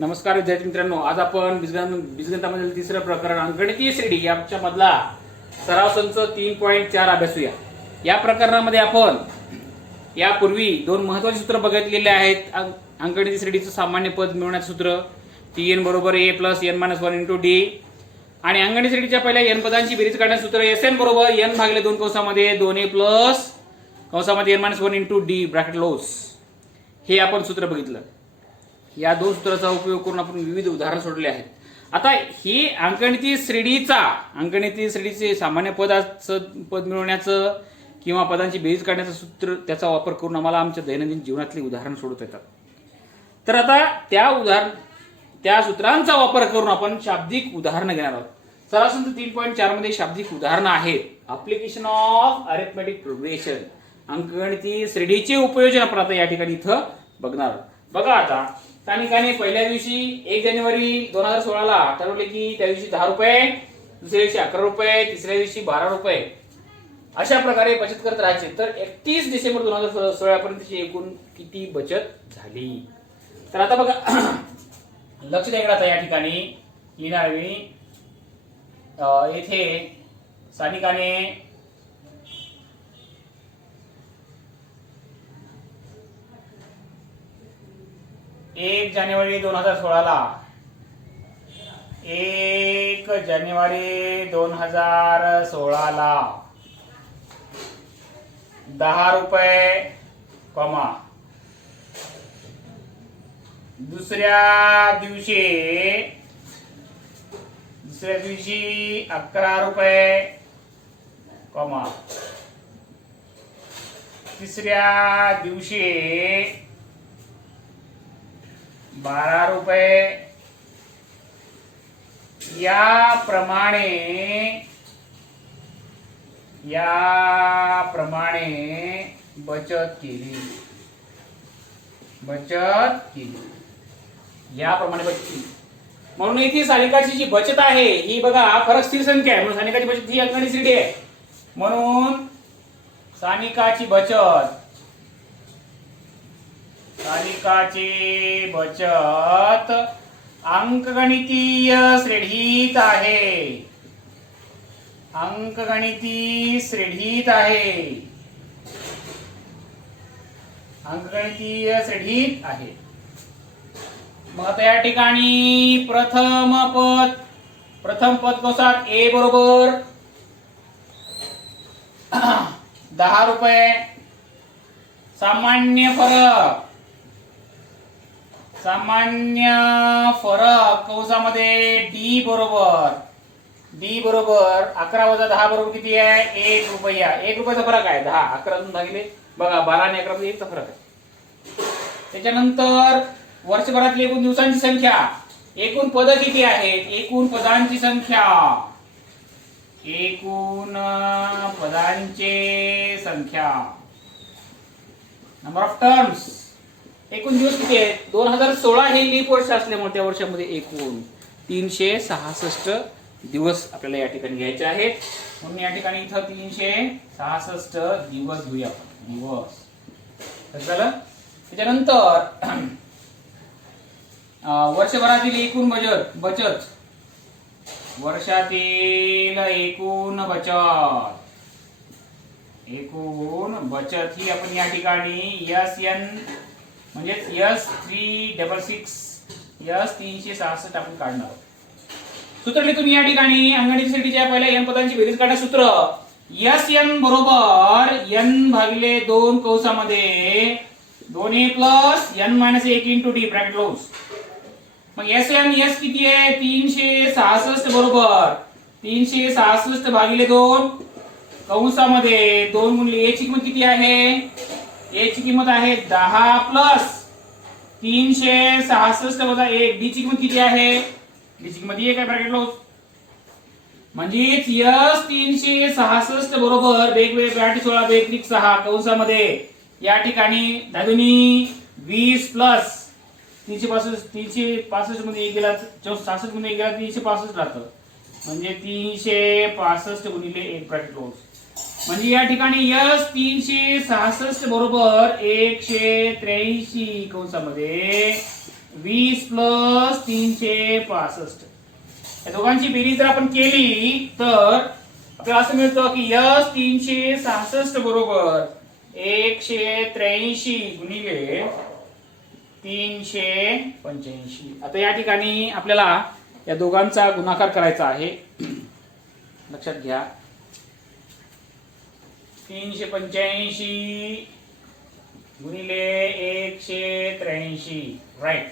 नमस्कार विद्यार्थी मित्रांनो, आज आपण बीजगणितामधील तिसरं प्रकरण अंकगणितीय श्रेणी याच्या मधला सराव संच 3.4 अभ्यासूया। या प्रकरणामध्ये आपण यापूर्वी दोन महत्त्वाचे सूत्र बघितलेले आहेत। अंकगणितीय श्रेणीचं सामान्य पद मिळवण्याचे सूत्र Tn बरोबर a + n - 1 * d आणि अंकगणितीय श्रेणीच्या पहिल्या n पदांची बेरीज काढण्याचे सूत्र Sn बरोबर n भागिले 2 कंसामध्ये 2a + कंसामध्ये n - 1 * d bracket close हे आपण सूत्र बघितलं। या दोन सूत्राचा उपयोग करून आपण विविध उदाहरण सोडले आहेत। आता ही अंकगणितीय श्रेणीचे सामान्य पद मिळवण्याचं किंवा पदांची बेरीज काढण्याचं सूत्र त्याचा वापर करून आम्हाला आमच्या दैनंदिन जीवनातले उदाहरण सोडवता येतात। तर आता त्या सूत्रांचा वापर करून आपण शाब्दिक उदाहरणं घेणार आहोत। सराव संच 3.4 मध्ये शाब्दिक उदाहरणं आहेत। ॲप्लिकेशन ऑफ अरिथमेटिक प्रोग्रेशन, अंकगणितीय श्रेणीचे उपयोजन आपण आता या ठिकाणी इथं बघणार आहोत। बघा, आता स्थानिकाने पहिल्या दिवशी 1 जानेवारी 2016 ला ठरवले की त्या दिवशी 10 रुपये, दुसऱ्या दिवशी 11 रुपये, तिसऱ्या दिवशी 12 रुपये अशा प्रकारे बचत करत राहायचे। तर 31 डिसेंबर 2016 पर्यंतची एकूण किती बचत झाली? तर आता बघा लक्ष द्यायला आता या ठिकाणी येणार येथे स्थानिकाने 1 जानेवारी 2016 ला 1 जानेवारी 2016 ला 10 रुपये, दुसऱ्या दिवशी 11 रुपये, तिसऱ्या दिवशी 12 रुपये याप्रमाणे बचत केली। म्हणून इथे स्थानिकाची जी बचत आहे ही बघा फरक स्थिर संख्या आहे, म्हणून स्थानिकाची बचत ही अंकगणितीय श्रेणी आहे। म्हणून स्थानिकाची बचत अंकगणितीय श्रेणीत आहे। मग आता या ठिकाणी प्रथम पद कंसात a बरोबर 10 रुपये, सामान्य फरक कंसामध्ये d बरोबर 11 - 10 बरोबर किती आहे? 1 रुपया। 1 रुपयाचा फरक आहे। 10 11 भागिले बघा 12 आणि 11 मध्ये 1 चा फरक आहे। त्याच्यानंतर वर्षभरातली एकूण दिवसांची संख्या, एकूण पद किती आहेत? एकूण पदांची संख्या, नंबर ऑफ टर्म्स, एकूण दिवस किती आहेत? 2016 हे लीप वर्ष असल्यामुळे त्या वर्षामध्ये एकूण 366 दिवस आपल्याला या ठिकाणी घ्यायचे आहेत। म्हणून या ठिकाणी इथं 366 दिवस घेऊया आपण, दिवस झालं। त्याच्यानंतर वर्षभरातील एकूण बचत, वर्षातील एकूण बचत ही आपण या ठिकाणी SN म्हणजे S366 आपण काढणार आहोत। सूत्र लिहून या ठिकाणी अंकगणितीय श्रेणीच्या पहिल्या n पदांची बेरीज काढण्याचे सूत्र Sn बरोबर n भागिले 2 कंसामध्ये 2a + n - 1 * d bracket close. मग S किती आहे? 366 बरोबर 366 भागिले 2 कंसामध्ये 2 गुणिले a ची किंमत किती आहे? a ची किंमत आहे 10 + 366 - 1, d ची किंमत किती आहे? d ची किंमत 1 आहे ब्रॅकेट क्लोज। म्हणजे S 366 बरोबर वेगवेगळे 16 बेरीज 6 कंसामध्ये या ठिकाणी 10 20 + 365 मध्ये 1 गेला, 66 मध्ये 1 गेला 365 राहतं, म्हणजे 365 गुणिले 1 ब्रॅकेट क्लोज। म्हणजे या ठिकाणी S 366 बरोबर 183 कंसामध्ये 20 प्लस 365. या दोघांची बेरीज जर आपण केली तर आपल्याला असं मिळतं की यस 366 बरोबर 183 गुणिले 385. आता या ठिकाणी आपल्याला या दोघांचा गुणाकार करायचा आहे. लक्षात घ्या 385 गुणिले 183. राईट.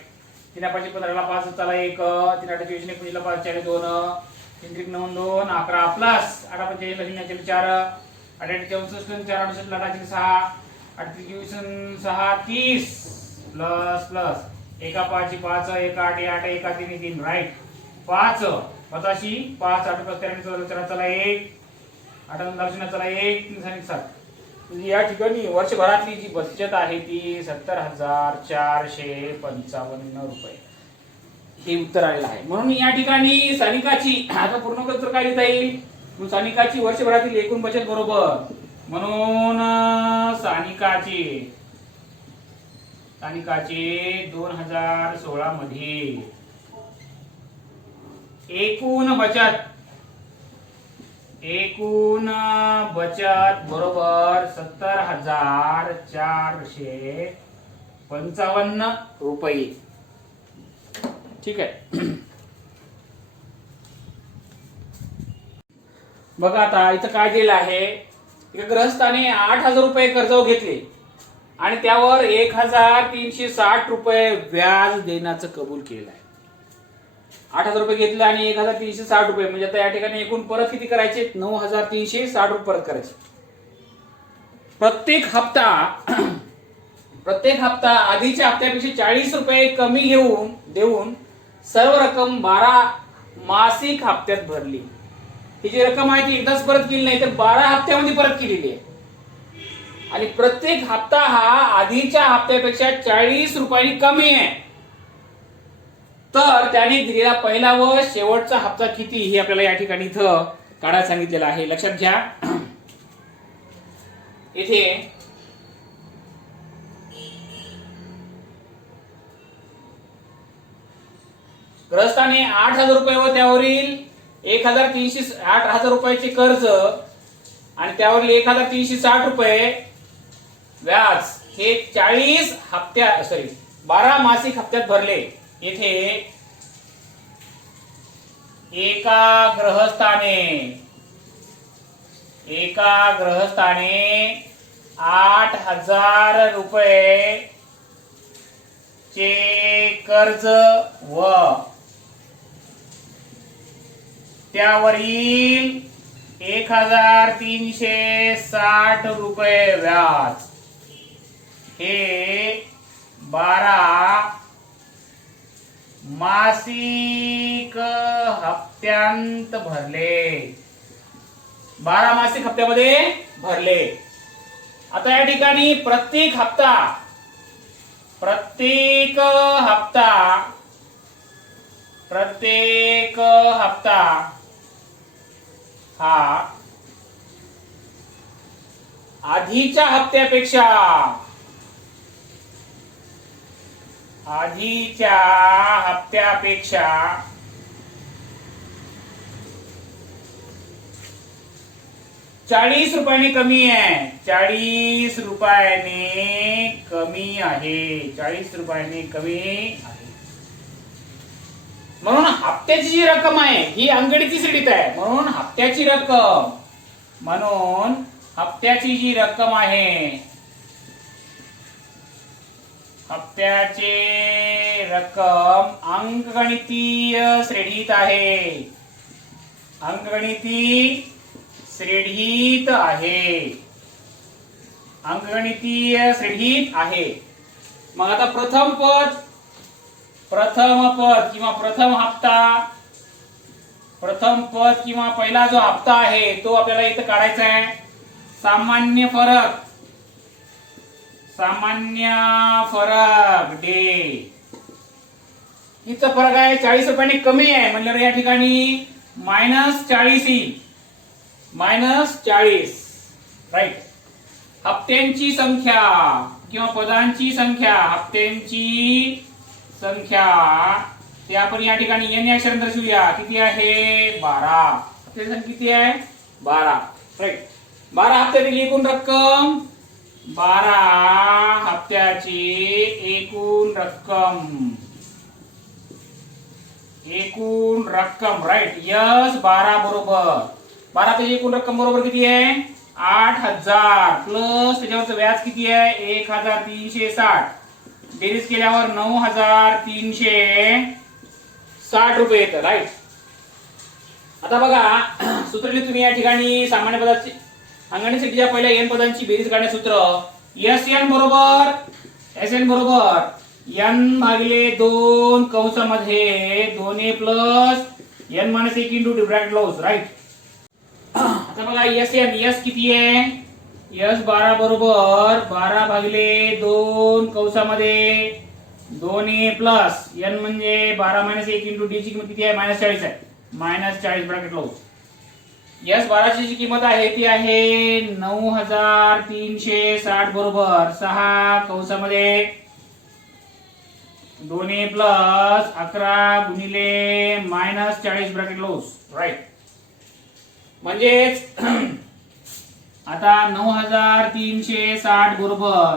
3×5 = 5, चला 1, 3×8 = 25, 5 4 2, 3 9 2 11 प्लस 8×5 = 4, 8 64 4 68 18 6, 8 6 30 प्लस प्लस 1×5 5, 1×8 8, 1×3 3. राईट. 5 85 5 8 + 13 चला 1, 8 10 चला 1, 3 7. या ठिकाणी वर्षभरातली जी बचत आहे ती 70,455 रुपये हे उत्तर आलेलं आहे. म्हणून या ठिकाणी सानिकाची आता पूर्ण उत्तर काय लिहिता येईल? सानिकाची वर्षभरातील एकूण बचत बरोबर, म्हणून सानिकाचे 2016 मध्ये एकूण बचत बरोबर 70,455 रुपये. ठीक आहे. बघा आता इथं काय दिलं आहे, एका गृहस्थाने 8,000 रुपये कर्ज घेतले आणि त्यावर 1,360 रुपये व्याज देण्याचं कबूल केलेलं आहे. 8,000 रुपये घेतले आणि 1,360 रुपये, म्हणजे आता या ठिकाणी एकूण परत किती करायचे? 9,360 रुपये परत करायचे. प्रत्येक हप्ता आधीच्या हप्त्यापेक्षा 40 रुपये कमी देऊन सर्व रक्कम 12 मासिक हप्त्यात भरली. ही जी रक्कम आहे ती एकदाच परत केली नाही तर 12 हप्त्यामध्ये परत केलेली आहे. आणि प्रत्येक हप्ता हा आधीच्या हप्त्यापेक्षा 40 रुपयांनी कमी आहे. तर त्याने दिलेला पहिला व शेवटचा हप्ता किती हे आपल्याला या ठिकाणी इथं काढायला सांगितलेलं आहे. लक्षात घ्या. इथे ग्रहस्थाने 8,000 रुपये व त्यावरील 8,000 रुपयाचे कर्ज आणि त्यावरील 1,360 रुपये व्याज हे 12 मासिक हप्त्यात भरले. येथे एका ग्रहस्थाने 8,000 रुपये चे कर्ज व त्यावरील 1,360 रुपये व्याज हे 12 मासिक हप्त्यांत भरले. 12 मासिक हप्त्यामध्ये भरले. आता या ठिकाणी प्रत्येक हप्ता हा आधीच्या हप्त्यापेक्षा 40 रुपयांनी कमी आहे. 40 रुपयाने कमी आहे. 40 रुपयाने कमी आहे. म्हणून हप्त्याची जी रक्कम आहे ही अंगडीची श्रेणीत आहे. म्हणून हप्त्याची जी रक्कम आहे हप्त्याची रक्कम अंकगणितीय श्रेणीत आहे. अंकगणितीय श्रेणीत आहे. मग आता प्रथम पद किंवा पहिला जो हप्ता आहे तो आपल्याला इथं काढायचा आहे. सामान्य फरक डे. इथं फरक आहे 40 रुपयांनी कमी आहे म्हणल्यावर या ठिकाणी -40 येईल. -40. राईट. हप्त्यांची संख्या किंवा पदांची संख्या हप्त्यांची संख्या ते आपण या ठिकाणी n या अक्षराने दर्शवूया. किती आहे? 12. हप्त्याची संख्या किती आहे? 12. राईट. 12 हप्त्यातील एकूण रक्कम, 12 हप्त्याची एकूण रक्कम, एकूण रक्कम. राईट. यस 12 बरोबर 12 त्याची एकूण रक्कम बरोबर किती आहे? 8000 प्लस त्याच्यावरचं व्याज किती आहे? 1360. बेरीज केल्यावर 9360 रुपये येतं. राईट. आता बघा सूत्र लिहितो तुम्ही या ठिकाणी. सामान्य पदाची अंगणी स्थितीच्या पहिल्या n पदांची बेरीज काढण्याचे सूत्र SN बरोबर SN बरोबर n भागिले 2 कंसामध्ये 2a plus n - 1 into bracket close. Right. आता बघा SN S किती आहे? S 12 बरोबर 12 भागिले 2 कंसामध्ये 2a प्लस n म्हणजे 12 - 1 इंटू d ची किंमत किती आहे? -40 आहे. -40 ब्रॅकेट क्लोज. S 12 ची किंमत आहे ती आहे 9360 बरोबर 6 कंसामध्ये 2a प्लस 11 गुणिले -40 ब्रॅकेट क्लोज. राईट. म्हणजेच आता 9360 बरोबर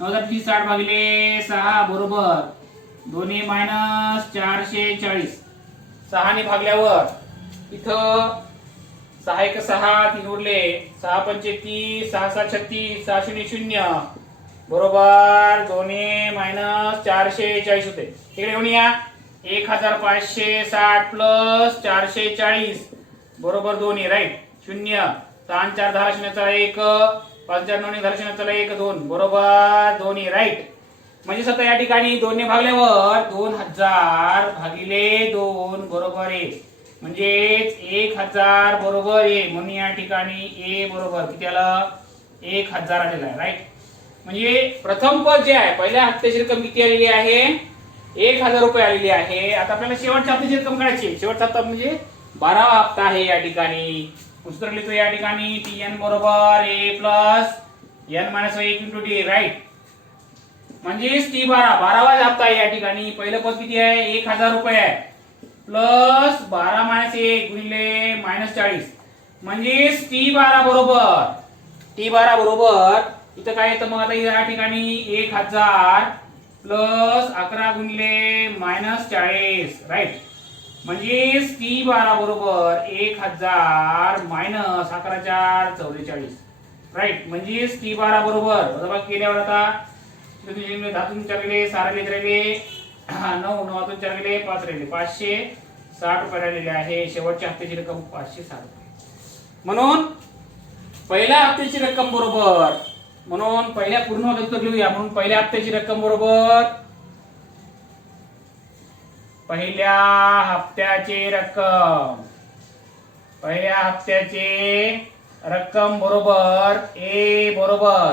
9360 भागिले 6 बरोबर 2a - 440. 6 ने भागल्यावर इथं 6 1 6 3 उरले 6 पंचे 30 6 7 36 6 0 0 बरोबर 2a - 440 होते. इकडे येऊन या 1560 प्लस 440 बरोबर 2a. राईट. 0 3 4 10 0 1 5 4 9 10 0 1 2 बरोबर 2a. राईट. म्हणजे आता या ठिकाणी 2 ने भागल्यावर 2000 भागिले 2 बरोबर a. म्हणजेच 1000 बरोबर a. म्हणून या ठिकाणी a बरोबर किती आलं? 1000 आलेला आहे. राईट. म्हणजे प्रथम पद जे आहे पहिल्या हप्त्याची रक्कम किती आलेली आहे? 1000 रुपये आलेली आहे. आता आपल्याला शेवटच्या हप्त्याची रक्कम काढायची. शेवटचा हप्ता म्हणजे 12वा हप्ता आहे या ठिकाणी. सूत्र लिहितो या ठिकाणी TN बरोबर a plus n - 1 into d. Right. म्हणजेच T12 12वा हप्ता आहे या ठिकाणी. पहिलं पद किती आहे? 1000 रुपये आहे प्लस 12 - 1 गुणिले -40 म्हणजेच T12 बरोबर इथं काय येतं मग? आता या ठिकाणी 1000 प्लस 11 गुणिले -40. राईट. म्हणजेच T12 बरोबर 1000 मायनस 11 4 44. राईट. म्हणजेच T12 बरोबर वजाबाकी केल्यावर आता धातून 4 गेले 6 राहिले 9 9 4 गेले 5 राहिले 560 रुपये राहिलेले आहे. शेवटच्या हप्त्याची रक्कम 560 रुपये. म्हणून पहिल्या हप्त्याची रक्कम बरोबर म्हणून पहिल्या पूर्ण उत्तर लिहूया. म्हणून पहिल्या हप्त्याची रक्कम बरोबर पहिल्या हप्त्याची रक्कम बरोबर ए बरोबर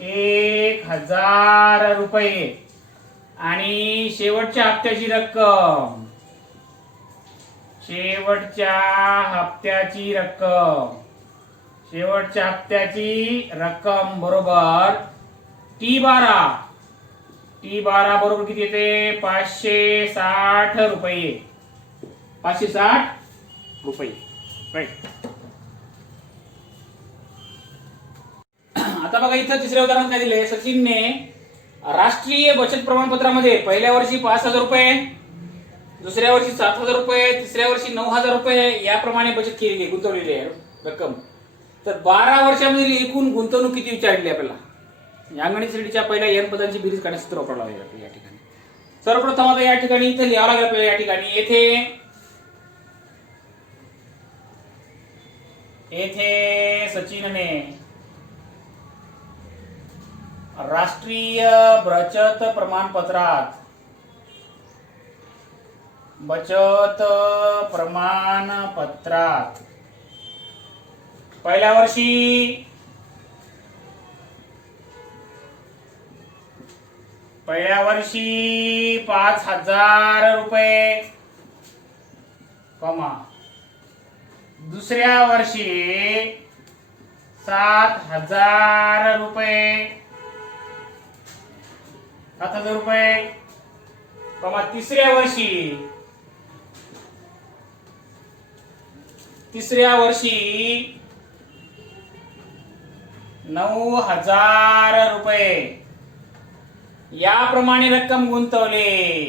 1000 रुपये आणि शेवटच्या हप्त्याची रक्कम बरोबर T12 बरोबर किती येते? 560 रुपये. 560 रुपये. राईट. आता बघा इथं तिसऱ्या उदाहरणात काय दिले? सचिनने राष्ट्रीय बचत प्रमाणपत्रामध्ये पहिल्या वर्षी 5000 रुपये, दुसऱ्या वर्षी 7000 रुपये, तिसऱ्या वर्षी 9000 रुपये याप्रमाणे बचत केलेली गुंतवलेली आहे रक्कम. तर 12 वर्षांमधील एकूण गुंतवणूक किती विचारली आपल्याला? अंगणी श्रेणीच्या पहिल्या n पदांची बेरीज काढण्याचे सूत्र वापरावं लागेल या ठिकाणी. सर्वप्रथम आता या ठिकाणी इथे लिहावं लागेल आपल्याला. या ठिकाणी येथे सचिनने राष्ट्रीय बचत प्रमाणपत्रात पहिल्या वर्षी 5000 रुपये, दुसऱ्या वर्षी 7000 रुपये, तिसऱ्या वर्षी 9,000 रुपये याप्रमाणे रक्कम गुंतवली.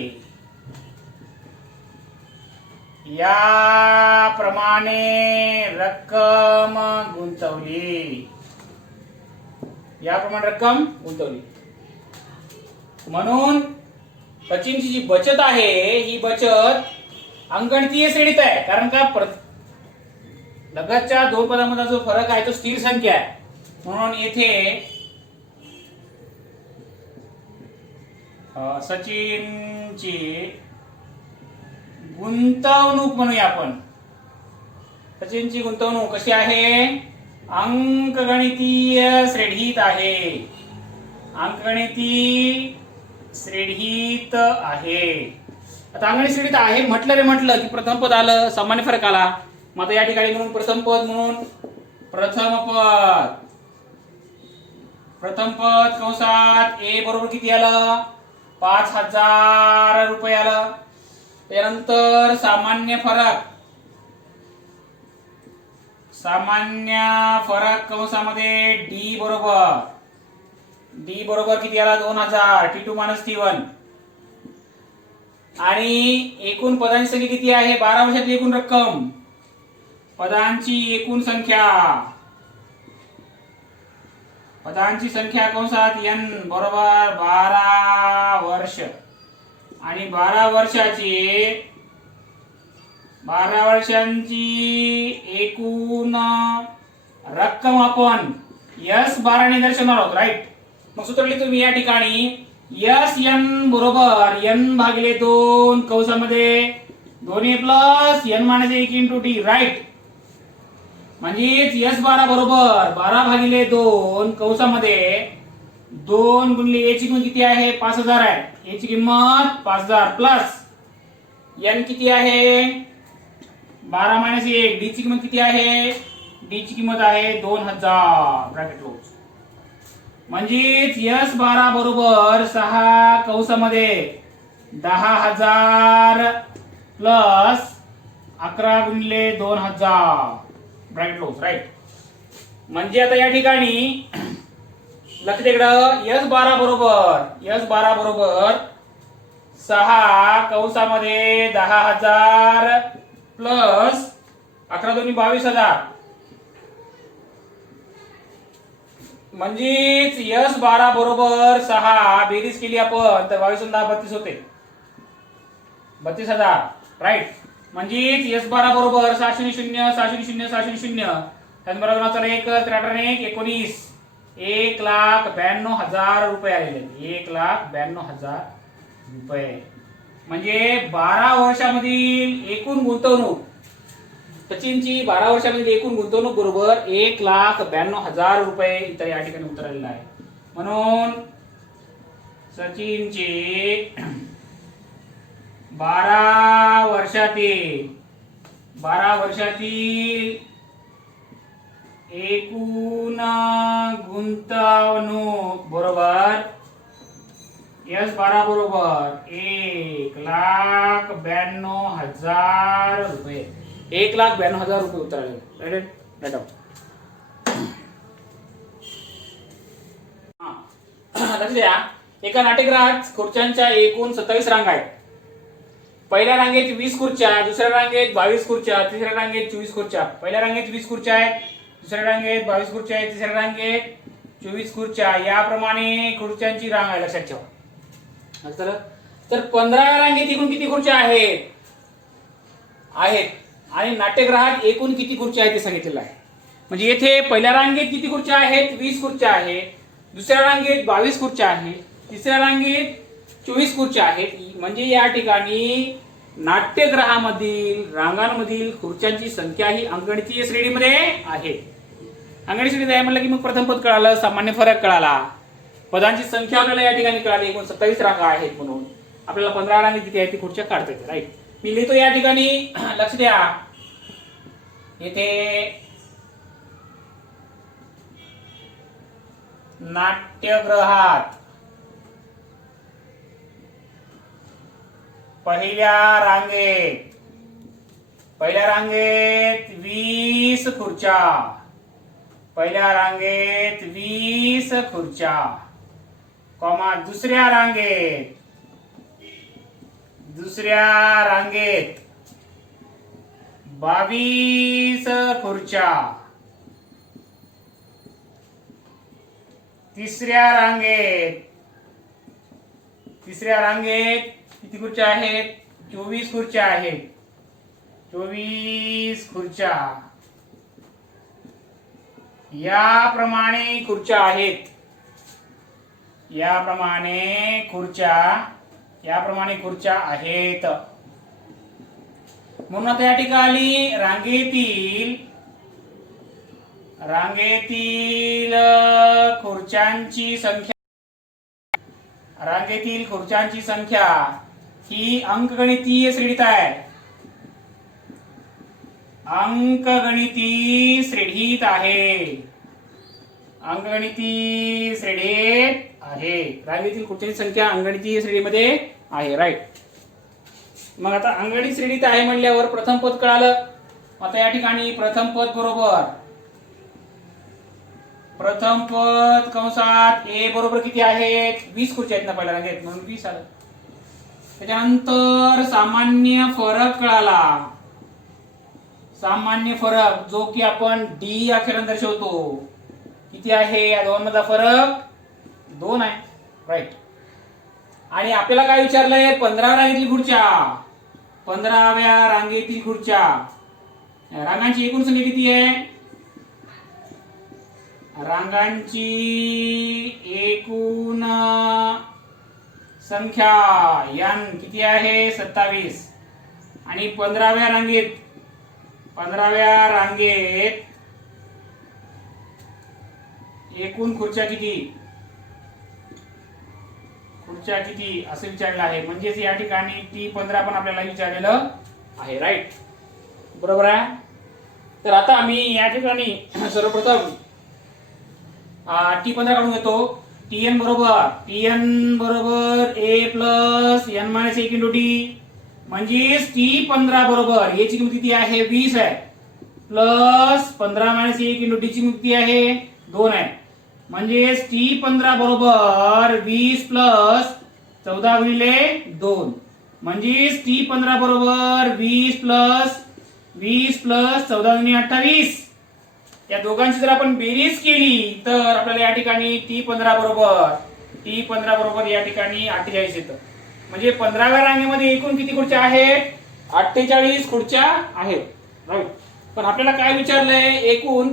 म्हणून सचिनची जी बचत आहे ही बचत अंकगणितीय श्रेणीत आहे. कारण का लगतच्या दोन पदांमधला जो फरक आहे तो स्थिर संख्या आहे. म्हणून येथे सचिनची गुंतवणूक म्हणूया आपण. सचिनची गुंतवणूक कशी आहे? अंकगणितीय श्रेणीत आहे. आता अंकगणित श्रेणीत आहे म्हटलं की प्रथम पद आलं, सामान्य फरक आला. मग आता या ठिकाणी म्हणून प्रथम पद कंसात ए बरोबर किती आलं? 5,000 रुपये आलं. त्यानंतर सामान्य फरक कंसामध्ये डी बरोबर किती आला? 2,000. T2 - T1. आणि एकूण पदांची संख्या किती आहे? 12 वर्षातली एकूण रक्कम. पदांची एकूण संख्या कंसात n बरोबर 12 वर्ष. आणि 12 वर्षांची एकूण रक्कम आपण S12 ने दर्शवणार आहोत. राईट. मग सूत्र लिहितो मी या ठिकाणी SN बरोबर n/2 कंसामध्ये 2a + n - 1 × d. राईट. म्हणजेच S12 बरोबर 12/2 कंसामध्ये 2 × a ची किंमत किती आहे? 5,000 आहे. a ची किंमत 5,000 प्लस n किती आहे? 12 - 1. d ची किंमत किती आहे? d ची किंमत आहे 2,000. Bracket close. म्हणजेच S12 बरोबर 6 कंसामध्ये 10,000 प्लस 11 × 2,000. Bracket close. राईट. म्हणजे आता या ठिकाणी लक्षात इकडं S12 बरोबर 6 कंसामध्ये 10,000 प्लस 11 × 2 = 22,000. म्हणजेच S12 बरोबर 6 बेरीज केली आपण तर 22 × 10 = 32 होते. 32,000. राईट. म्हणजेच S12 बरोबर 600 600 600 त्याचबरोबर चला 1 3 19 1,92,000 रुपये आलेले. 1,92,000 रुपये. म्हणजे 12 वर्षामधील एकूण गुंतवणूक सचिनची 12 वर्षामधील एकूण गुंतवणूक बरोबर 1,92,000 रुपये इतर या ठिकाणी उत्तर आलेलं आहे. म्हणून सचिनची 12 वर्षातील एकूण गुंतवणूक बरोबर S12 बरोबर 1,92,000 रुपये. 1,92,000 रुपये उत्तर आले. राईट. लक्ष द्या. एका नाट्यगृहात खुर्च्यांच्या एकूण 27 रांगा आहेत. पहिल्या रांगेत 20 खुर्च्या, दुसऱ्या रांगेत 22 खुर्च्या, तिसऱ्या रांगेत 24 खुर्च्या. पहिल्या रांगेत 20 खुर्च्या आहेत, दुसऱ्या रांगेत 22 खुर्च्या आहेत, तिसऱ्या रांगेत 24 खुर्च्या. याप्रमाणे खुर्च्यांची रांग आहे. लक्षात ठेवा. तर 15व्या रांगेत एकूण किती खुर्च्या आहेत आणि नाट्यगृहात एकूण किती खुर्च्या आहेत ते सांगितलेलं आहे. म्हणजे येथे पहिल्या रांगेत किती खुर्च्या आहेत? 20 खुर्च्या आहेत. दुसऱ्या रांगेत 22 खुर्च्या आहेत, तिसऱ्या रांगेत 24 खुर्च्या आहेत. म्हणजे या ठिकाणी नाट्यगृहामधील रांगांमधील खुर्च्यांची संख्या ही अंकगणितीय श्रेणीमध्ये आहे. अंकगणित श्रेणीत आहे म्हणलं की मग प्रथम पद कळालं, सामान्य फरक कळाला, पदांची संख्या आपल्याला या ठिकाणी कळाली. एकूण 27 रांगा आहेत. म्हणून आपल्याला 15 रांगेत किती आहेत ती खुर्च्या काढता येते. राईट. मी लिहितो या ठिकाणी. लक्ष द्या. येथे पहिल्या रांगेत 20 खुर्च्या. पहिल्या रांगेत 20 खुर्च्या, कॉमा दुसऱ्या रांगेत 22 खुर्च्या. तिसऱ्या रांगेत किती खुर्च्या आहेत? 24 खुर्च्या आहेत. 24 खुर्च्या. याप्रमाणे खुर्च्या आहेत. म्हणून आता या ठिकाणी रांगेतील खुर्च्यांची संख्या ही अंकगणितीय श्रेणीत आहे. अंकगणितीय श्रेणीत आहे. रांगेतील खुर्च्यांची संख्या अंकगणितीय श्रेणीमध्ये आहे. राईट. मग आता अंकगणित श्रेणीत आहे म्हणल्यावर प्रथम पद कळालं. आता या ठिकाणी प्रथम पद कंसात ए बरोबर किती आहेत? 20 खुर्च्या आहेत ना पहिल्या रांगेत, म्हणून 20 आलं. त्याच्यानंतर सामान्य फरक कळाला. सामान्य फरक जो की आपण डी अक्षराने दर्शवतो. किती आहे? या दोन फरक 2 आहे. राईट. आणि आपल्याला काय विचारलंय? 15व्या रांगेतील खुर्च्या. 15व्या रांगेतील खुर्च्या. रांगांची एकूण संख्या किती आहे? रांगांची एकूण संख्या n किती आहे? 27. आणि 15व्या रांगेत एकूण खुर्च्या किती असं विचारलं आहे. म्हणजेच या ठिकाणी T15 पण आपल्याला विचारलेलं आहे. राईट. बरोबर आहे. तर आता आम्ही या ठिकाणी सर्वप्रथम T15 काढून घेतो. Tn बरोबर a plus n minus 1 into D. म्हणजेच T15 बरोबर a ची किंमत किती आहे? 20 आहे. प्लस 15 मायनस 1 इंटू डी ची किंमत किती आहे? 2 आहे. म्हणजेच T15 बरोबर 20 प्लस 14 गुणिले 2. म्हणजेच T15 बरोबर 20 प्लस 14 गुणिले 28. या दोघांची जर आपण बेरीज केली तर आपल्याला या ठिकाणी T15 बरोबर या ठिकाणी 48 येतं. म्हणजे 15व्या रांगेमध्ये एकूण किती खुर्च्या आहेत? 48 खुर्च्या आहेत. राईट. पण आपल्याला काय विचारलंय? एकूण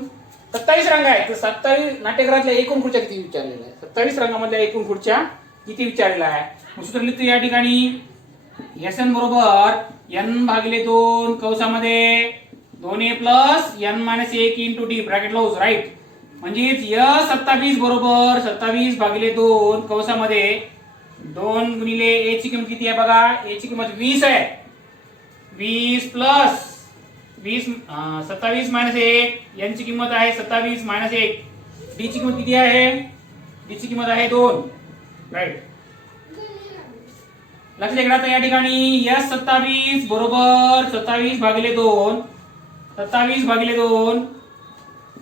27 रांगा आहेत. तर 27 नाट्यगृहातल्या एकूण खुर्च्या किती विचारलेल्या आहे? 27 रांगामधल्या एकूण खुर्च्या किती विचारलेल्या आहे? सूत्र लिहितो या ठिकाणी. Sn बरोबर n भागिले 2 कंसामध्ये 2a plus n minus 1 into d bracket close. Right. म्हणजेच S27 बरोबर 27 भागिले 2 कंसामध्ये 2 गुणिले a ची किंमत किती आहे बघा? a ची किंमत 20 आहे. 20 प्लस 27 मायनस 1 n ची किंमत आहे 27 मायनस 1. डी ची किंमत किती आहे? डी ची किंमत आहे 2. राईट. लक्षात घ्या. या ठिकाणी S27 बरोबर 27 भागिले 2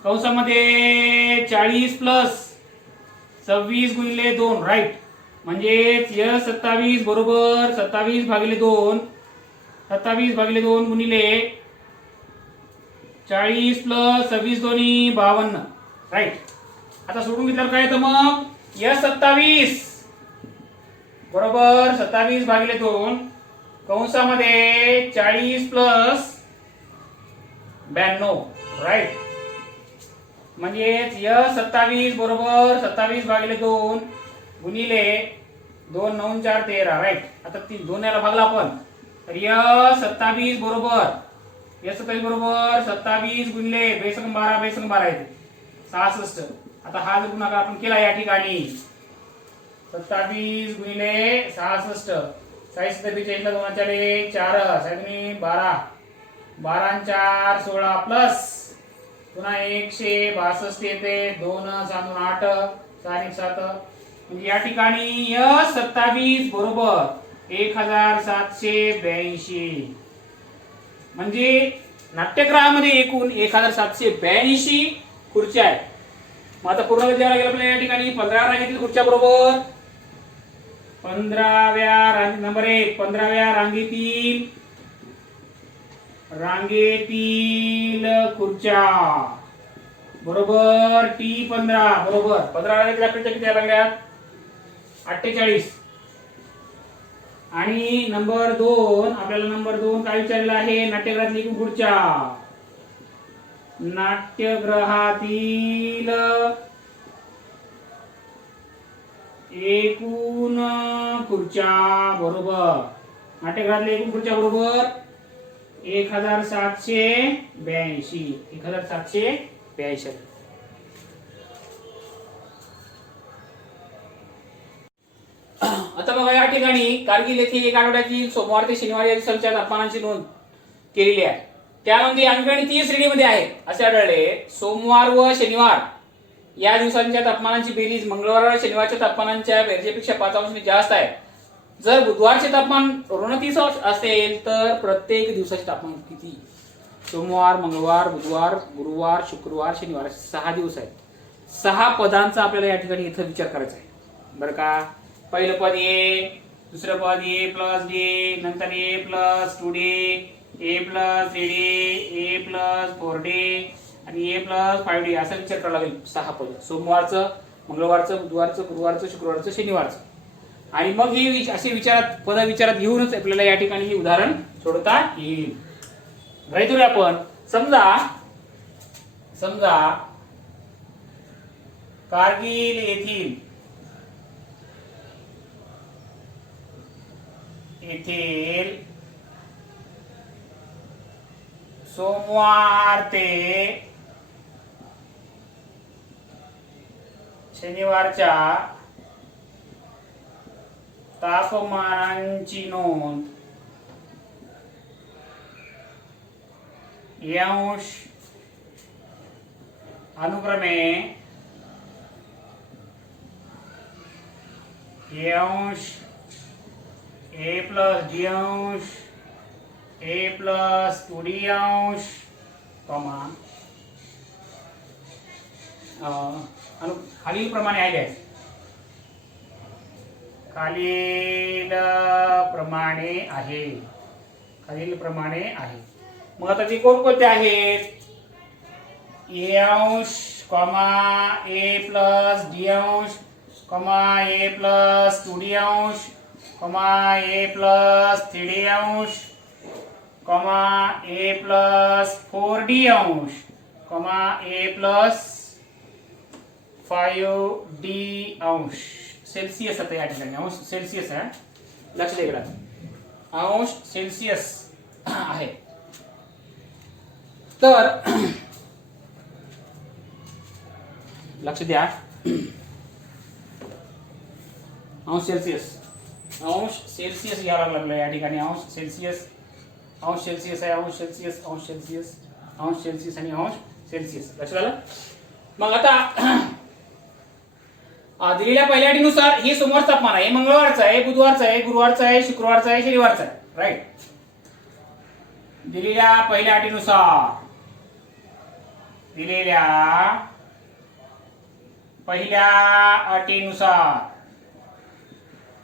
कंसामध्ये 40 प्लस 26 गुणिले 2. राईट. म्हणजेच S27 बरोबर 27 भागिले 2 गुणिले 40 प्लस 26 दोन्ही 52. राईट. आता सोडून घेतल्यावर काय येतं मग? S27 बरोबर 27 भागिले 2 कंसामध्ये 40 प्लस 92. राईट. म्हणजेच S27 बरोबर 27 भागिले 2 गुणिले 2 9 4 13. राईट. आता 2 याला भागला आपण तर S27 बरोबर 27 गुणिले 12 आहे 66. आता हा जर गुणाकार आपण केला या ठिकाणी 27 गुणिले 66 46 ला 2 चाले 4 12 12 4 16 प्लस पुन्हा 162 येते 2 7 8 6 7. म्हणजे या ठिकाणी S27 बरोबर 1782. म्हणजे नाट्यगृहामध्ये एकूण 1782 खुर्च्या आहेत. मग आता पूर्ण द्यायला गेलं आपल्याला या ठिकाणी 15व्या रांगेतील खुर्च्या बरोबर 15व्या नंबर 1 15व्या रांगेतील खुर्च्या बरोबर T15 बरोबर 15 रांगेतील खुर्च्या किती लागल्या 48. आणि नंबर 2 आपल्याला नंबर 2 काय विचारलेला आहे नाट्यगृहातील एकूण खुर्च्या नाट्यगृहातील एकूण खुर्च्या बरोबर नाट्यगृहातील एकूण खुर्च्या बरोबर 1782. आता बघा या ठिकाणी कारगिल येथे एक आठवड्यातील सोमवार ते शनिवार या दिवसांच्या तापमानाची नोंद केलेली आहे. त्या नोंदी अंकगणितीय श्रेणीमध्ये आहे. असे आढळले सोमवार व शनिवार या दिवसांच्या तापमानाची बेरीज मंगळवार व शनिवारच्या तापमानांच्या बेरजेपेक्षा 5 अंशांनी जास्त आहे. जर बुधवारचे तापमान ऋण 30 अंश असेल तर प्रत्येक दिवसाचे तापमान किती? सोमवार, मंगळवार, बुधवार, गुरुवार, शुक्रवार, शनिवार असे 6 दिवस आहेत. 6 पदांचा आपल्याला या ठिकाणी इथं विचार करायचा आहे बरं का. पहिलं पद ए, दुसरं पद ए प्लस डे, नंतर ए प्लस 2 ए प्लस 3 ए प्लस 4 आणि ए प्लस 5 असा विचार करावा लागेल. 6 पद सोमवारचं, मंगळवारचं, बुधवारचं, गुरुवारचं, शुक्रवारचं, शनिवारचं. आणि मग हे असे पद विचारात घेऊनच आपल्याला या ठिकाणी हे उदाहरण सोडवता येईल. गणित आपण समजा कारगिल येथील सोमवार ते शनिवारच्या तापमानांची नोंद अंश अनुक्रमे अंश ए प्लस डी अंश ए प्लस 2d अंश खालील प्रमाणे आहे. खालील प्रमाणे आहे. मग आता ते कोणकोणते आहेत? ए अंश ए प्लस डी अंश ए प्लस 2d अंश ए प्लस 3d अंश ए प्लस 4d अंश ए प्लस 5d अंश. सेल्सियस आता या ठिकाणी अंश सेल्सियस आहे, लक्ष द्या. अंश सेल्सियस आहे. तर लक्ष द्या अंश सेल्सियस घ्यावा लागला या ठिकाणी. अंश सेल्सियस आहे. अंश सेल्सियस आणि अंश सेल्सियस लक्ष झालं. मग आता दिलेल्या पहिल्या अटीनुसार हे सोमवार तापमान आहे, मंगळवारचं आहे, बुधवारचं आहे, गुरुवारचं आहे, शुक्रवारचं आहे, शनिवारचं आहे. राईट. दिलेल्या पहिल्या अटीनुसार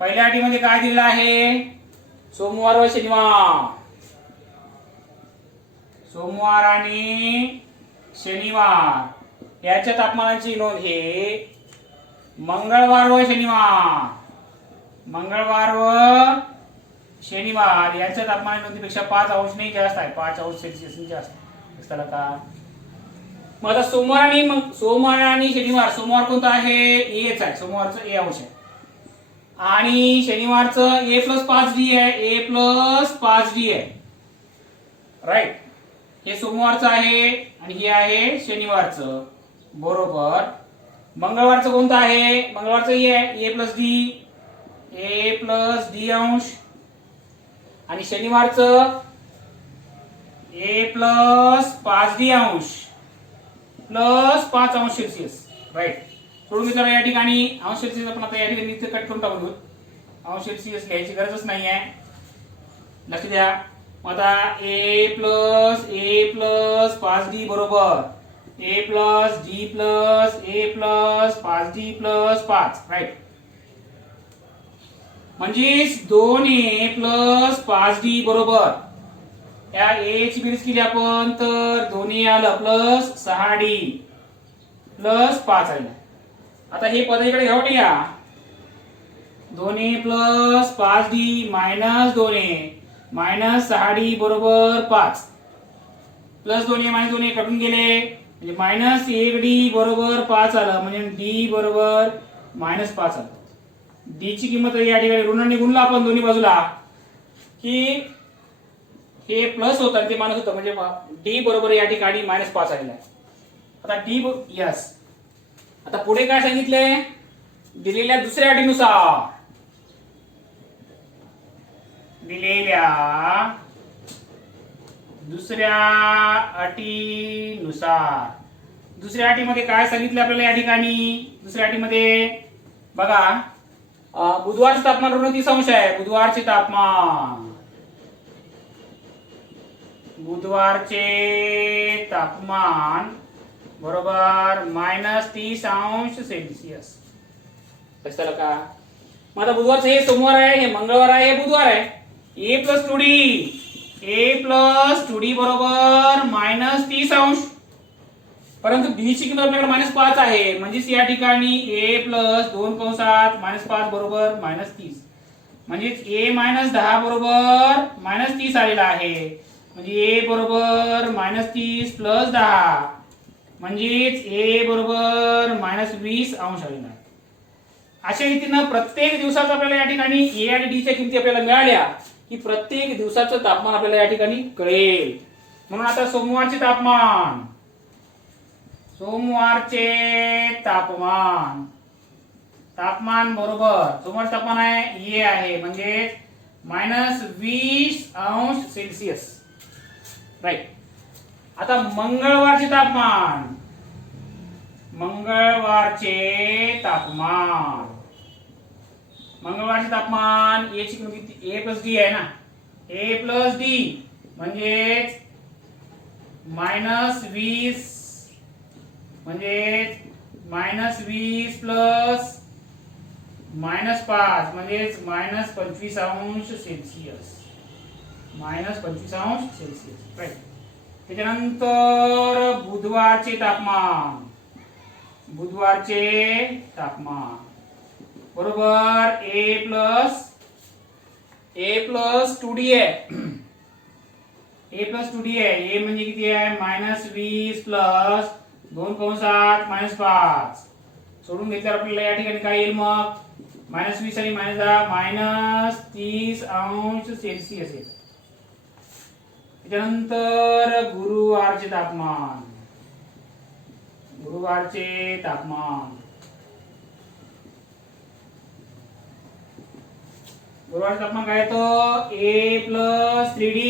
पहिल्या अटीमध्ये काय दिलेलं आहे? सोमवार व सोमवार आणि शनिवार याच्या तापमानाची नोंद हे मंगळवार व शनिवार यांच्या तापमान नोंदीपेक्षा 5 अंशांनी जास्त आहे. 5 अंश सेल्सिअस जास्त दिसताला का? मग आता सोमवार आणि शनिवार. सोमवार कोणता आहे? एच आहे. सोमवारचं ए अंश आहे आणि शनिवारचं ए प्लस 5d आहे. राईट. हे सोमवारचं आहे आणि हे आहे शनिवारचं. बरोबर. मंगळवारचं कोणतं आहे? मंगळवारचं ए प्लस डी अंश आणि शनिवारचं ए प्लस 5d अंश प्लस 5 अंश सेल्सिअस. राईट. सोडून घेतो या ठिकाणी अंश सेल्सिअस आपण आता या ठिकाणी कट करून टाकू. अंश सेल्सिअस लिहायची गरजच नाही आहे. लक्ष द्या. मग आता ए प्लस 5d बरोबर ए प्लस डी प्लस ए प्लस 5d प्लस 5, राईट. म्हणजेच 2a प्लस 5d बरोबर या ए ची बेरीज केली आपण तर 2a आलं प्लस 6d प्लस 5 आलं. आता हे पद इकडे घ्यावं या. 2a plus 5d minus 2a minus 6d बरोबर 5 प्लस 2a मायनस 2a कटून गेले म्हणजे मायनस 1d बरोबर 5 आलं. म्हणजे d बरोबर मायनस 5 आलं. डी ची किंमत या ठिकाणी ऋणाने गुणला आपण दोन्ही बाजूला की हे प्लस होतं आणि ते मायनस होतं म्हणजे डी बरोबर या ठिकाणी मायनस 5 आलेला आहे. आता डी यस. आता पुढे काय सांगितलंय दिलेल्या दुसऱ्या अटीनुसार दुसऱ्या अटीमध्ये काय सांगितलं आपल्याला या ठिकाणी. दुसऱ्या अटीमध्ये बघा बुधवारचे तापमान ऋण 30 अंश आहे. बुधवारचे तापमान बरोबर मायनस 30 अंश सेल्सिअस. लक्षात आलं का. मग आता बुधवारचं हे सोमवार आहे, हे मंगळवार आहे, हे बुधवार आहे. ए प्लस 2d बरोबर मायनस 30 अंश. परंतु डी ची किंमत आपल्याकडे मायनस 5 आहे. म्हणजेच या ठिकाणी ए प्लस 2 कंसात मायनस 5 बरोबर मायनस 30. म्हणजेच ए मायनस 10 बरोबर मायनस 30 आलेला आहे. म्हणजे ए बरोबर मायनस 30 प्लस 10 म्हणजेच ए बरोबर मायनस 20 अंश आलेला आहे. अशा रीतीनं प्रत्येक दिवसाचं आपल्याला या ठिकाणी ए आणि डी च्या किमती आपल्याला मिळाल्या की प्रत्येक दिवसाचं तापमान आपल्याला या ठिकाणी कळेल. म्हणून आता सोमवारचे तापमान बरोबर सोमवार तापमान आहे ए आहे म्हणजे मायनस 20 अंश सेल्सिअस, राईट. आता मंगळवारचे तापमान ए ची किंमत किती ए प्लस डी आहे ना. ए प्लस डी म्हणजे मायनस 20 म्हणजे मायनस 20 प्लस मायनस 5 म्हणजे मायनस 25 अंश सेल्सिअस. राईट. त्याच्यानंतर बुधवारचे तापमान बरोबर ए प्लस 2d आहे. ए म्हणजे किती आहे मायनस 20 प्लस 2 कंसात मायनस 5 सोडून घेतल्यावर आपल्याला या ठिकाणी काय येईल मग मायनस 20 आणि मायनस 10 मायनस 30 अंश सेल्सिअस येईल. त्याच्यानंतर गुरुवारचे तापमान गुरुवारचे तापमान काय येतो ए प्लस 3d.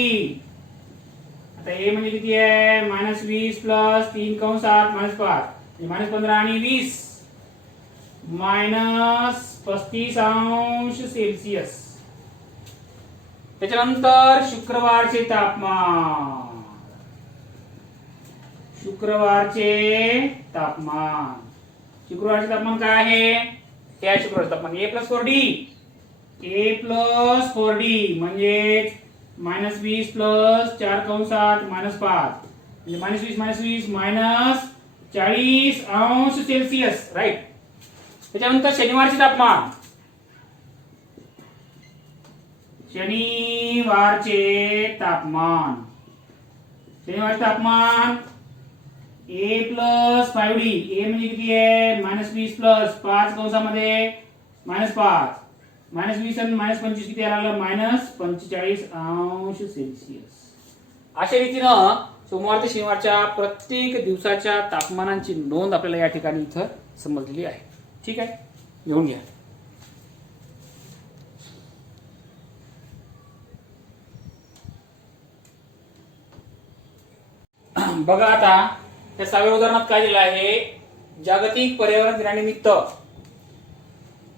आता ए म्हणजे किती आहे मायनस 20 प्लस 3 कंसात मायनस 5 मायनस 15 आणि 20 मायनस 35 अंश सेल्सिअस. त्याच्यानंतर शुक्रवारचे तापमान काय आहे त्या शुक्रवारचे तापमान ए प्लस 4d म्हणजे मायनस 20 प्लस 4 कंसात मायनस 5 म्हणजे मायनस 20 मायनस 40 अंश सेल्सिअस, राईट. त्याच्यानंतर शनिवारचे तापमान ए प्लस 5d. ए म्हणजे किती आहे मायनस 20 प्लस 5 कंसामध्ये मायनस 5 मायनस 20 आणि मायनस 25 किती आलं मायनस 45 अंश सेल्सिअस. अशा रीतीनं सोमवार ते शनिवारच्या प्रत्येक दिवसाच्या तापमानांची नोंद आपल्याला या ठिकाणी इथं समजलेली आहे. ठीक आहे, घेऊन घ्या. बघा आता त्या 6व्या उदाहरणात काय दिलं आहे. जागतिक पर्यावरण दिनानिमित्त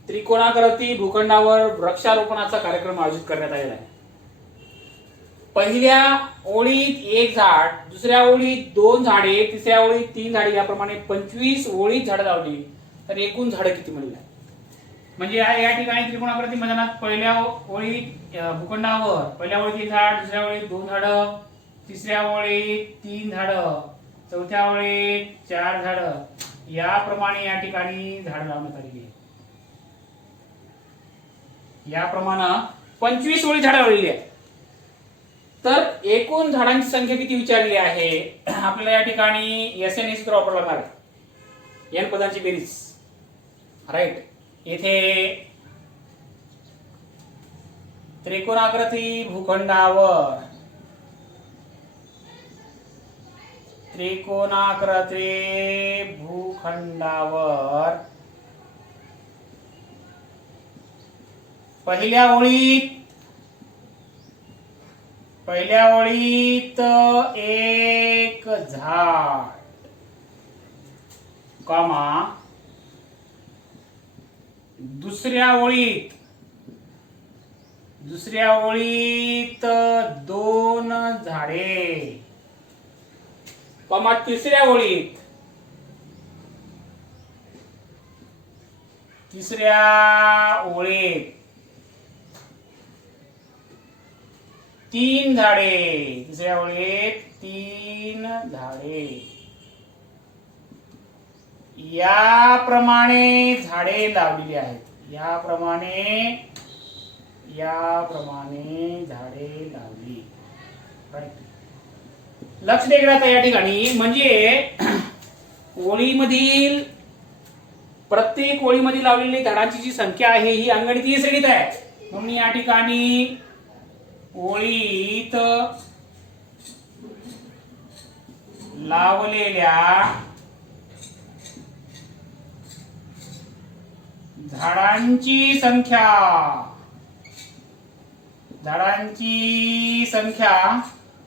त्रिकोणाकृती भूखंडावर वृक्षारोपणाचा कार्यक्रम आयोजित करण्यात आलेला आहे. पहिल्या ओळीत एक झाड, दुसऱ्या ओळीत 2 झाडे, तिसऱ्या ओळीत 3 झाडे, याप्रमाणे 25 ओळीत झाडं लावली तर एकूण झाडं किती म्हणले? म्हणजे या ठिकाणी त्रिकोणाकृती मैदानात पहिल्या ओळीत भूखंडावर पहिल्या ओळीत 1 झाड, दुसऱ्या ओळीत 2 झाडं, तिसऱ्या ओळीत 3 झाडं, चौथ्या ओळीत 4 झाडं, याप्रमाणे या ठिकाणी झाडं लावण्यात आलेली आहे. याप्रमाणे 25 ओळी झाडं लावलेली आहे. तर एकूण झाडांची संख्या किती विचारली आहे? आपल्याला या ठिकाणी SN हे सूत्र वापरावं लागणार आहे. n पदांची बेरीज. राईट. येथे त्रिकोणाकृती भूखंडावर पहिल्या ओळीत एक झाड, कॉमा, दुसऱ्या ओळीत 2 झाडे, कॉमा, तिसऱ्या ओळीत 3 झाडे, तिसऱ्या ओळीत 3 झाडे, याप्रमाणे झाडे लावलेली आहेत. याप्रमाणे झाडे लावली. लक्ष द्यायचं या ठिकाणी. म्हणजे ओळीमधील प्रत्येक ओळीमध्ये लावलेली झाडांची जी संख्या आहे ही अंगणितीय श्रेणीत आहे. म्हणून या ठिकाणी ओळीत लावलेल्या झाडांची संख्या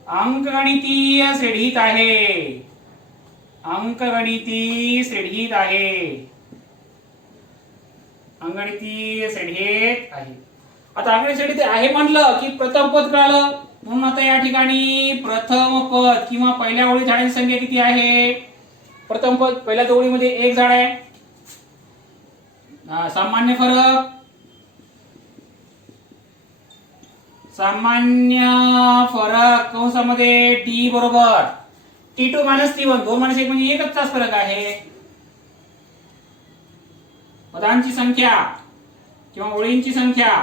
अंकगणितीय श्रेणीत आहे. अंकगणितीय श्रेणीत आहे. आता अंगणितीय श्रेणीत आहे म्हणलं की प्रथम पद कळालं. म्हणून आता या ठिकाणी प्रथम पद किंवा पहिल्या ओळीत झाडांची संख्या किती आहे? प्रथम पद पहिल्या ओळीमध्ये 1 झाड आहे. सामान्य फरक कंसामध्ये t बरोबर t2 - t1, 2 - 1 म्हणजे एकच तास फरक आहे. पदांची संख्या किंवा ओळींची संख्या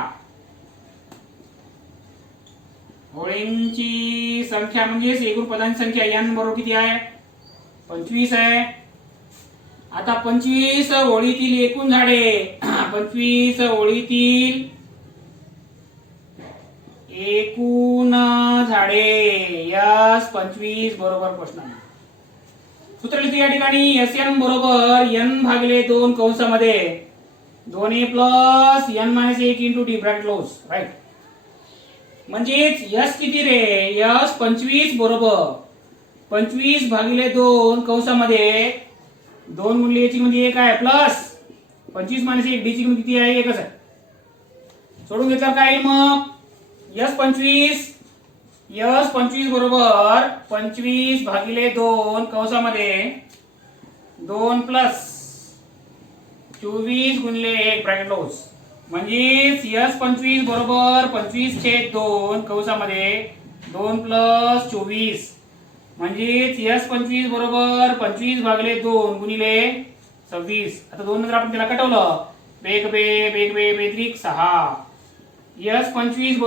म्हणजे एकूण पदांची संख्या n बरोबर किती आहे? 25 आहे. आता 25 ओळीतील एकूण झाडे, 25 ओळीतील एकूण झाडे S25 बरोबर प्रश्न आहे. सूत्र लिहितो या ठिकाणी. SN बरोबर n/2 कंसामध्ये 2a + n - 1 × d bracket close. Right. म्हणजेच S किती रे? S 25 बरोबर 25/2 कंसामध्ये 2 गुणिले ची मध्ये 1 आहे प्लस 25 - 1 d ची किंमत किती आहे? 1च आहे. सोडून घेतल्यावर काय येईल मग? S25 बरोबर 25/2 कंसामध्ये 2 + 24 गुणिले 1 ब्रॅकेट क्लोज. म्हणजे S25 बरोबर 25/2 कंसामध्ये 2 + 24 म्हणजे S25 बरोबर 25/2 गुणिले 26. आता 2 नंतर आपण त्याला कटवलं. बेग 6. S25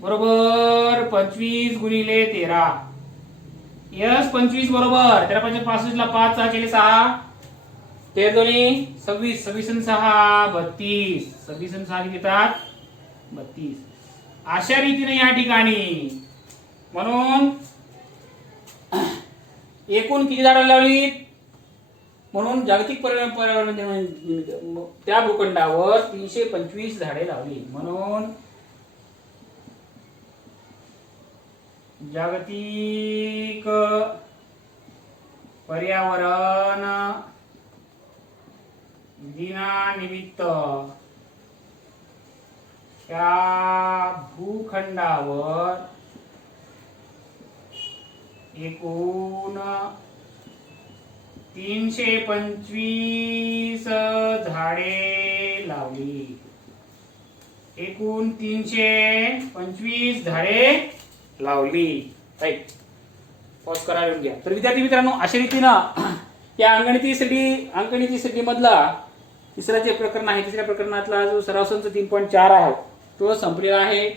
बरोबर 25 गुणिले 13. S25 बरोबर 13×5 = 5, 6 केले 6, 13 दोन्ही 26, 26 आणि 6 32, 26 आणि 6 घेतात 32. अशा रीतीने या ठिकाणी म्हणून एकूण किती झाडं लावली? म्हणून जागतिक पर्यावरण त्या भूखंडावर 325 झाडे लावली. म्हणून जागतिक पर्यावरण दिनानिमित्त या भूखंडावर एकूण 325 झाडे लावली. एकूण 325 झाडे लावली. राईट. पॉज करा, लिहून घ्या. तर विद्यार्थी मित्रांनो, अशा रीतीनं या अंगणिती श्रेणी मधला तिसरं जे प्रकरण आहे, तिसऱ्या प्रकरणातला जो सराव संच 3.4 आहे तो संपलेला आहे.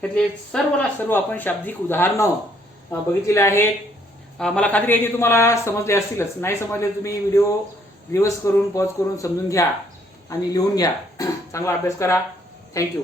त्यातले सर्व आपण शाब्दिक उदाहरणं बघितलेले आहेत. मला खात्री आहे की तुम्हाला समजले असतीलच. नाही समजले तुम्ही व्हिडिओ रिव्हर्स करून पॉज करून समजून घ्या आणि लिहून घ्या. चांगला अभ्यास करा. थँक्यू.